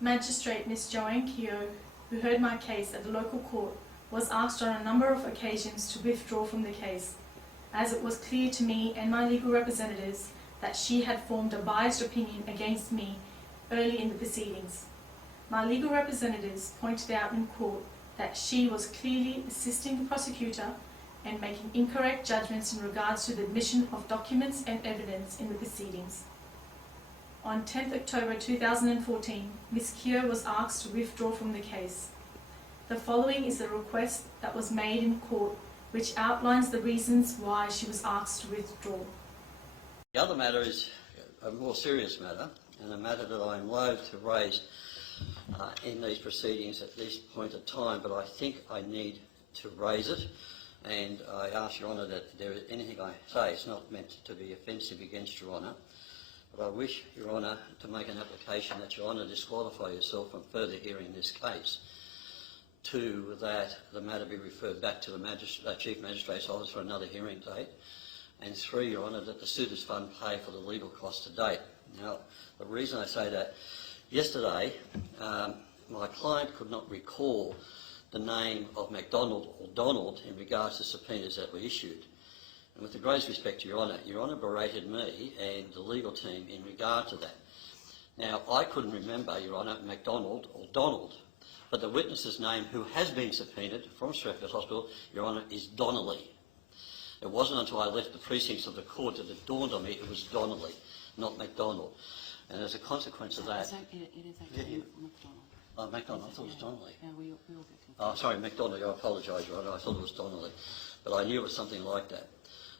Magistrate Miss Joanne Keogh, who heard my case at the local court, was asked on a number of occasions to withdraw from the case, as it was clear to me and my legal representatives that she had formed a biased opinion against me early in the proceedings. My legal representatives pointed out in court that she was clearly assisting the prosecutor and making incorrect judgments in regards to the admission of documents and evidence in the proceedings. On 10th October 2014, Ms. Keogh was asked to withdraw from the case. The following is the request that was made in court, which outlines the reasons why she was asked to withdraw. The other matter is a more serious matter, and a matter that I am loath to raise in these proceedings at this point of time, but I think I need to raise it, and I ask Your Honour that there is anything I say is not meant to be offensive against Your Honour, but I wish Your Honour to make an application that Your Honour disqualify yourself from further hearing this case. 2, that the matter be referred back to the Chief Magistrate's Office for another hearing date, and 3, Your Honour, that the suitors fund pay for the legal costs to date. Now, the reason I say that, yesterday my client could not recall the name of MacDonald or Donald in regards to subpoenas that were issued. And with the greatest respect to Your Honour berated me and the legal team in regard to that. Now, I couldn't remember, Your Honour, MacDonald or Donald, but the witness's name, who has been subpoenaed from Stratford Hospital, Your Honour, is Donnelly. It wasn't until I left the precincts of the court that it dawned on me it was Donnelly, not MacDonald. And as a consequence of that... It is actually MacDonald. Oh, MacDonald, I thought it was Donnelly. Yeah, we all get confused. Oh, sorry, MacDonald, I apologise, Your Honour, I thought it was Donnelly. But I knew it was something like that.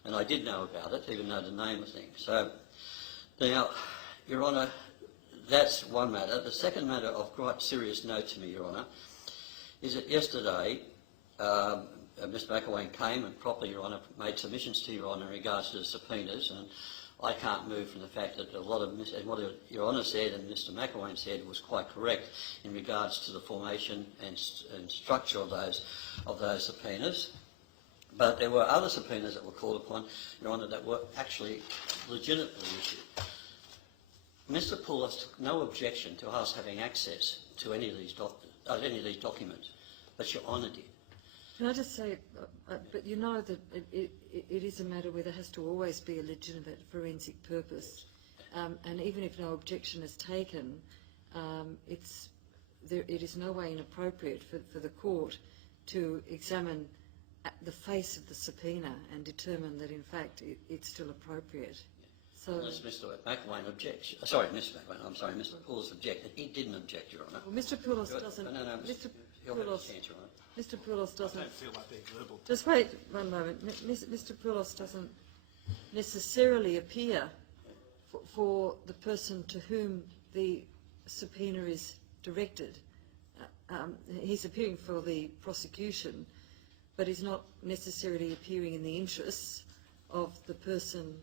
And I did know about it, even though the name of things. So, now, Your Honour, that's one matter. The second matter of quite serious note to me, Your Honour, is that yesterday Mr McElwain came and properly, Your Honour, made submissions to Your Honour in regards to the subpoenas, and I can't move from the fact that a lot of what Your Honour said and Mr McElwain said was quite correct in regards to the formation and structure of those subpoenas. But there were other subpoenas that were called upon, Your Honour, that were actually legitimately issued. Mr Poulos took no objection to us having access to any of these documents, but Your Honour did. Can I just say, but you know that it is a matter where there has to always be a legitimate forensic purpose, and even if no objection is taken, it is no way inappropriate for the court to examine the face of the subpoena and determine that in fact it's still appropriate. So, unless Mr McElwain objects. Sorry, Mr McElwain, I'm sorry, Mr Poulos objected. He didn't object, Your Honour. well, Mr Poulos doesn't... No, Mr Poulos doesn't... I don't feel like being verbal. Just wait one moment. Mr Poulos doesn't necessarily appear for the person to whom the subpoena is directed. He's appearing for the prosecution, but he's not necessarily appearing in the interests of the person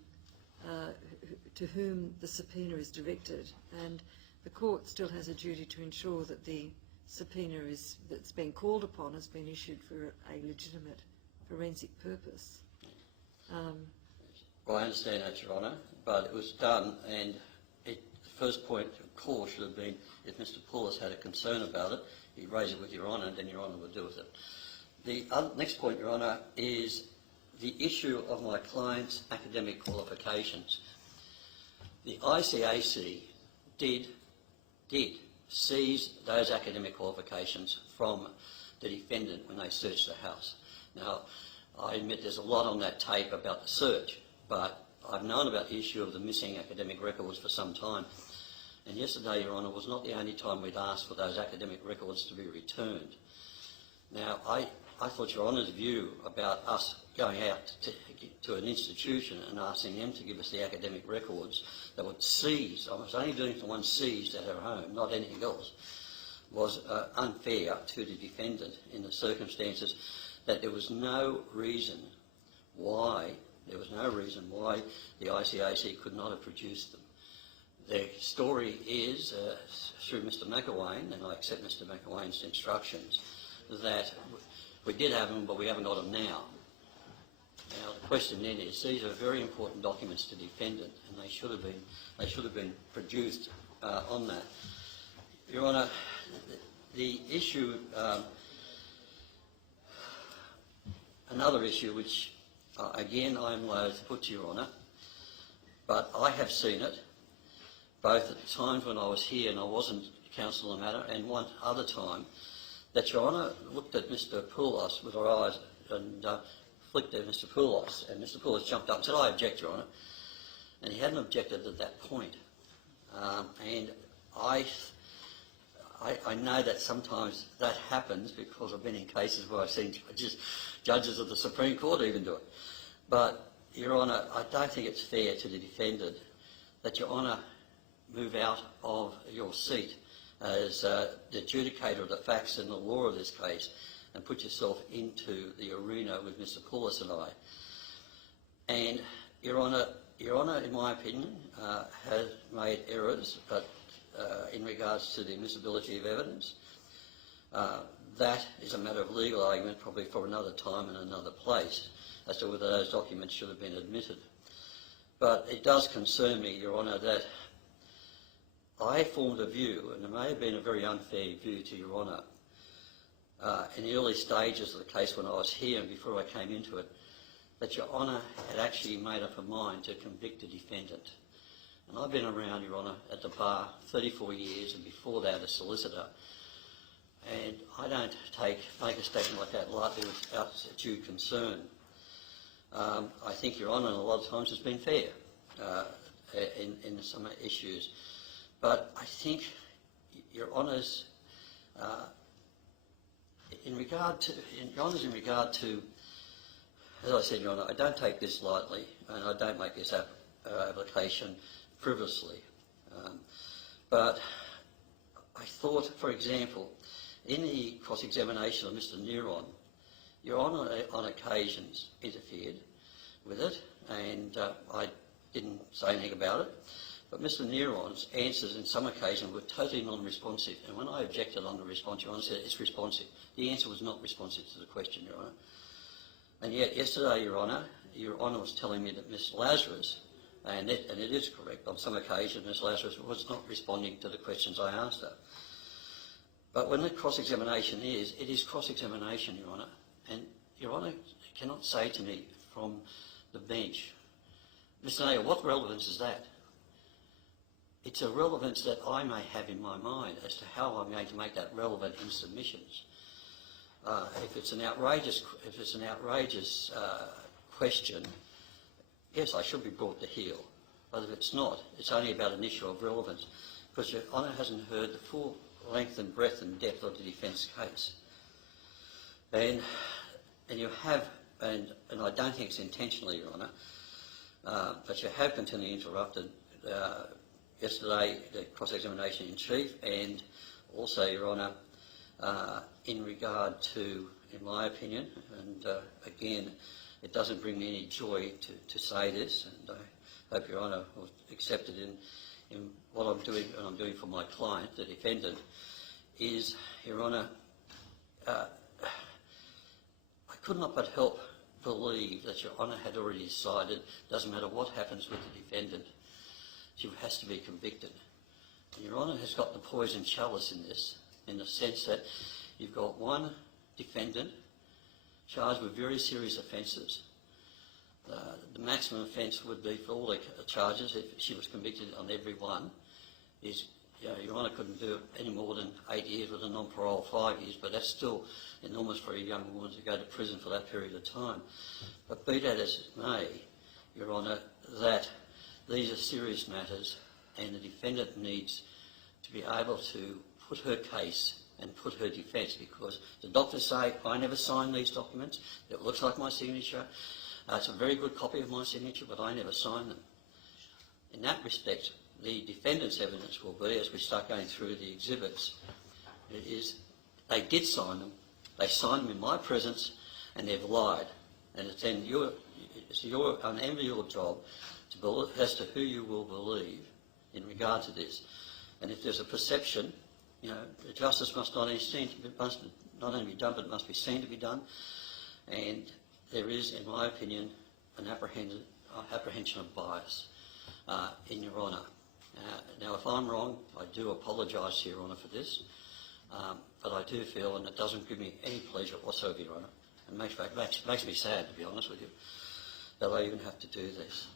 to whom the subpoena is directed. And the court still has a duty to ensure that the subpoena that's been called upon has been issued for a legitimate forensic purpose. Well, I understand that, Your Honour, but it was done, and the first point of call should have been if Mr Poulos had a concern about it, he'd raise it with Your Honour, and then Your Honour would deal with it. The next point, Your Honour, is the issue of my client's academic qualifications. The ICAC did seize those academic qualifications from the defendant when they searched the house. Now, I admit there's a lot on that tape about the search, but I've known about the issue of the missing academic records for some time. And yesterday, Your Honour, was not the only time we'd asked for those academic records to be returned. Now, I thought Your Honour's view about us going out to an institution and asking them to give us the academic records that were seized, I was only doing it for one seized at her home, not anything else, was unfair to the defendant in the circumstances that there was no reason why the ICAC could not have produced them. The story is, through Mr McElwain, and I accept Mr McElwain's instructions, that we did have them, but we haven't got them now. Now the question then is, these are very important documents to the defendant, and they should have been produced on that. Your Honour, the issue, another issue which, again, I'm loath to put to Your Honour, but I have seen it, both at times when I was here and I wasn't counsel on the matter, and one other time, that Your Honour looked at Mr Poulos with her eyes and flicked at Mr Poulos, and Mr Poulos jumped up and said, "I object, Your Honour," and he hadn't objected at that point. And I know that sometimes that happens because I've been in cases where I've seen judges of the Supreme Court even do it. But, Your Honour, I don't think it's fair to the defendant that Your Honour move out of your seat as the adjudicator of the facts and the law of this case and put yourself into the arena with Mr Poulos and I. And, Your Honour, in my opinion, has made errors, but in regards to the admissibility of evidence, that is a matter of legal argument probably for another time and another place as to whether those documents should have been admitted. But it does concern me, Your Honour, that I formed a view, and it may have been a very unfair view to Your Honour, in the early stages of the case when I was here and before I came into it, that Your Honour had actually made up her mind to convict a defendant. And I've been around, Your Honour, at the bar 34 years, and before that a solicitor. And I don't make a statement like that lightly without due concern. I think, Your Honour, a lot of times has been fair in some issues. But I think, Your Honours, in regard to, as I said, Your Honour, I don't take this lightly, and I don't make this application frivolously. But I thought, for example, in the cross-examination of Mr Neron, Your Honour on occasions interfered with it, and I didn't say anything about it. But Mr Neron's answers in some occasions were totally non-responsive, and when I objected on the response, Your Honour said it's responsive. The answer was not responsive to the question, Your Honour. And yet yesterday, Your Honour was telling me that Miss Lazarus, and it is correct, on some occasions Miss Lazarus was not responding to the questions I asked her. But when the cross-examination it is cross-examination, Your Honour, and Your Honour cannot say to me from the bench, Mr Naylor, what relevance is that? It's a relevance that I may have in my mind as to how I'm going to make that relevant in submissions. If it's an outrageous question, yes, I should be brought to heel. But if it's not, it's only about an issue of relevance, because Your Honour hasn't heard the full length and breadth and depth of the defence case. And you have, and I don't think it's intentionally, Your Honour, but you have continually interrupted yesterday the cross-examination in chief, and also, Your Honour, in regard to, in my opinion, and again, it doesn't bring me any joy to say this, and I hope Your Honour will accept it in what I'm doing, and I'm doing for my client, the defendant, is, Your Honour, I could not but help believe that Your Honour had already decided, doesn't matter what happens with the defendant, she has to be convicted. And Your Honour has got the poison chalice in this, in the sense that you've got one defendant charged with very serious offences. The maximum offence would be for all the charges, if she was convicted on every one, is, Your Honour couldn't do it any more than 8 years with a non-parole 5 years, but that's still enormous for a young woman to go to prison for that period of time. But be that as it may, Your Honour, that these are serious matters, and the defendant needs to be able to put her case and put her defence, because the doctors say, I never signed these documents, it looks like my signature, it's a very good copy of my signature, but I never signed them. In that respect, the defendant's evidence will be, as we start going through the exhibits, is they did sign them, they signed them in my presence, and they've lied. And it's then your unenviable job as to who you will believe in regard to this. And if there's a perception, justice must not only be done, but it must be seen to be done. And there is, in my opinion, an apprehension of bias in Your Honour. Now, if I'm wrong, I do apologise to Your Honour for this, but I do feel, and it doesn't give me any pleasure whatsoever, Your Honour, and makes me sad, to be honest with you, that I even have to do this.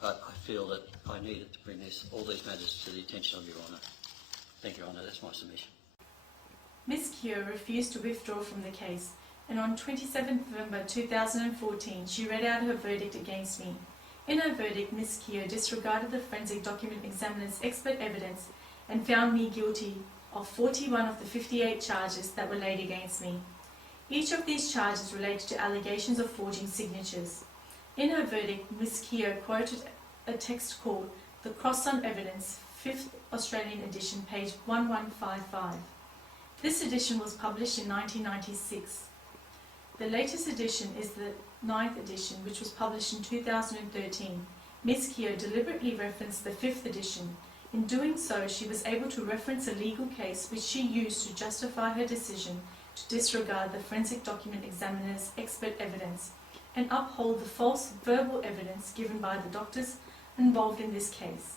But I feel that I needed to bring all these matters to the attention of Your Honour. Thank you, Your Honour. That's my submission. Ms. Keogh refused to withdraw from the case, and on 27 November 2014 she read out her verdict against me. In her verdict, Ms. Keogh disregarded the forensic document examiner's expert evidence and found me guilty of 41 of the 58 charges that were laid against me. Each of these charges related to allegations of forging signatures. In her verdict, Ms. Keogh quoted a text called The Cross on Evidence, 5th Australian edition, page 1155. This edition was published in 1996. The latest edition is the 9th edition, which was published in 2013. Ms. Keogh deliberately referenced the 5th edition. In doing so, she was able to reference a legal case which she used to justify her decision to disregard the forensic document examiner's expert evidence and uphold the false verbal evidence given by the doctors involved in this case.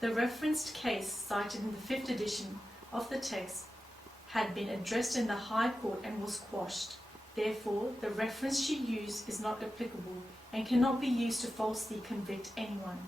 The referenced case cited in the 5th edition of the text had been addressed in the High Court and was quashed. Therefore, the reference she used is not applicable and cannot be used to falsely convict anyone.